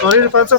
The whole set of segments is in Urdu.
Sorry, Irfan sir,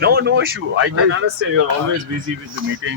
No issue. I can understand. You're always busy with the meeting.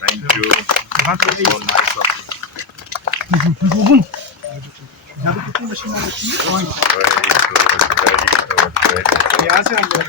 Thank you. So nice of you. Very good.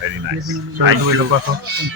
Very nice. Thank you.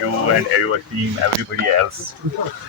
you and your team, everybody else.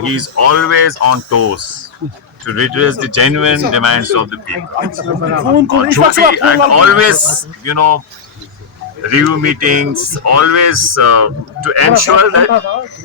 he is always on toes to redress the genuine demands of the people. And always, review meetings, always to ensure that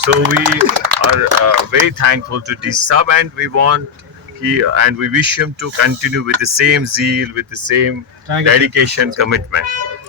So we are very thankful to DC Sahab, and we wish him to continue with the same zeal, with the same dedication, commitment.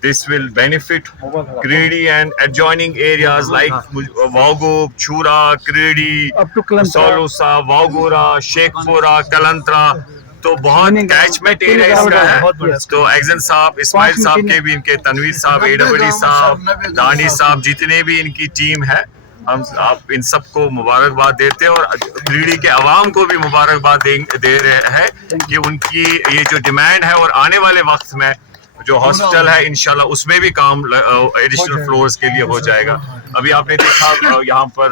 this will benefit Kredi and adjoining areas like Waugob, Chura, Kredi, Solosa, Waugora, Sheikhpura, Kalantra. تو بہت کیچمنٹ ایریا اس کا ہے. تو ایگزن صاحب, اسماعیل صاحب کے بھی, ان کے تنویر صاحب, AWD صاحب, دانی صاحب, جتنے بھی ان کی ٹیم ہے, ہم آپ ان سب کو مبارکباد دیتے ہیں, اور کریڈی کے عوام کو بھی مبارکباد دے رہے ہیں کہ ان کی یہ جو ڈیمانڈ ہے, اور آنے والے وقت میں جو ہاسپٹل ہے انشاءاللہ اس میں بھی کام ایڈیشنل فلورز کے لیے ہو جائے گا. ابھی آپ نے دیکھا یہاں پر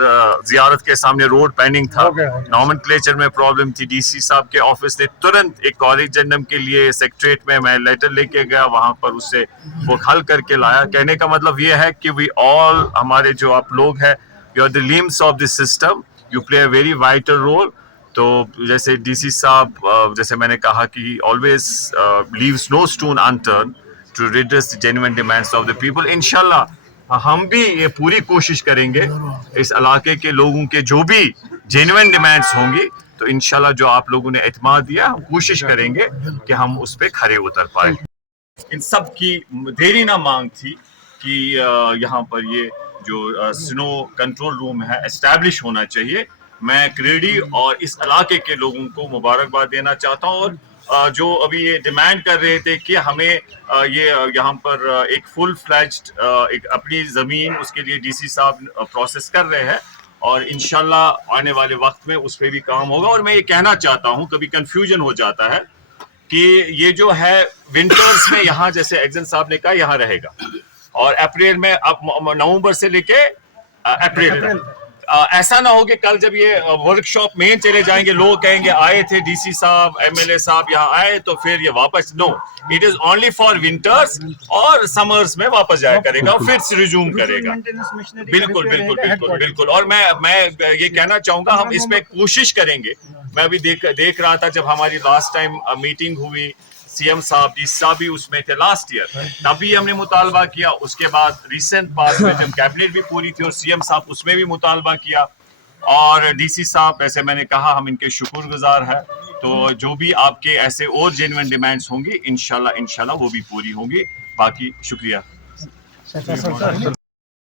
زیارت کے سامنے روڈ پینڈنگ تھا, نومنکلیچر میں پرابلم تھی. ڈی سی صاحب کے آفس نے ترنت ایک کالج جنم کے لیے سیکٹریٹ میں لیٹر لے کے گیا, وہاں پر اسے وہ حل کر کے لایا. کہنے کا مطلب یہ ہے کہ وی آل, ہمارے جو آپ لوگ ہیں, you are the limbs of this system, you play a very vital role. تو جیسے ڈی سی صاحب, جیسے میں نے کہا کہ always leaves no stone unturned to redress the genuine demands of the people. انشاءاللہ ہم بھی یہ پوری کوشش کریں گے اس علاقے کے لوگوں کے جو بھی جینوئن ڈیمانڈس ہوں گی, تو انشاءاللہ جو آپ لوگوں نے اعتماد دیا, ہم کوشش کریں گے کہ ہم اس پہ کھرے اتر پائیں. ان سب کی دیری نہ مانگ تھی کہ یہاں پر یہ جو سنو کنٹرول روم ہے اسٹیبلش ہونا چاہیے. میں کریڈی اور اس علاقے کے لوگوں کو مبارکباد دینا چاہتا ہوں, اور جو ابھی یہ ڈیمانڈ کر رہے تھے کہ ہمیں یہ یہاں پر ایک فل فلیجڈ ایک اپنی زمین, اس کے لیے ڈی سی صاحب پروسیس کر رہے ہیں, اور انشاءاللہ آنے والے وقت میں اس پہ بھی کام ہوگا. اور میں یہ کہنا چاہتا ہوں, کبھی کنفیوژن ہو جاتا ہے کہ یہ جو ہے ونٹرز میں یہاں, جیسے ایگزن صاحب نے کہا, یہاں رہے گا, اور اپریل میں, اب نومبر سے لے کے اپریل تک ایسا نہ ہو کہ کل جب یہ ورک شاپ مین چلے جائیں گے, لوگ کہیں گے آئے تھے ڈی سی صاحب, MLA صاحب یہاں آئے تو پھر یہ واپس. No, it is only for winters, اور سمرز میں واپس جایا کرے گا, پھر ریزیوم کرے گا. بالکل بالکل بالکل بالکل. اور میں یہ کہنا چاہوں گا, ہم اس میں کوشش کریں گے. میں ابھی دیکھ رہا تھا جب ہماری لاسٹ ٹائم میٹنگ ہوئی, CM صاحب, ڈی سی صاحب بھی اس میں تھے لاسٹ ایئر, تبھی ہم نے مطالبہ کیا. اس کے بعد ریسنٹ پاس میں جب کیبنٹ بھی پوری تھی, اور CM صاحب اس میں بھی مطالبہ کیا, اور ڈی سی صاحب, ایسے میں نے کہا, ہم ان کے شکر گزار ہیں. تو جو بھی آپ کے ایسے اور جینوئن ڈیمانڈس ہوں گی, انشاءاللہ وہ بھی پوری ہوں گی. باقی شکریہ.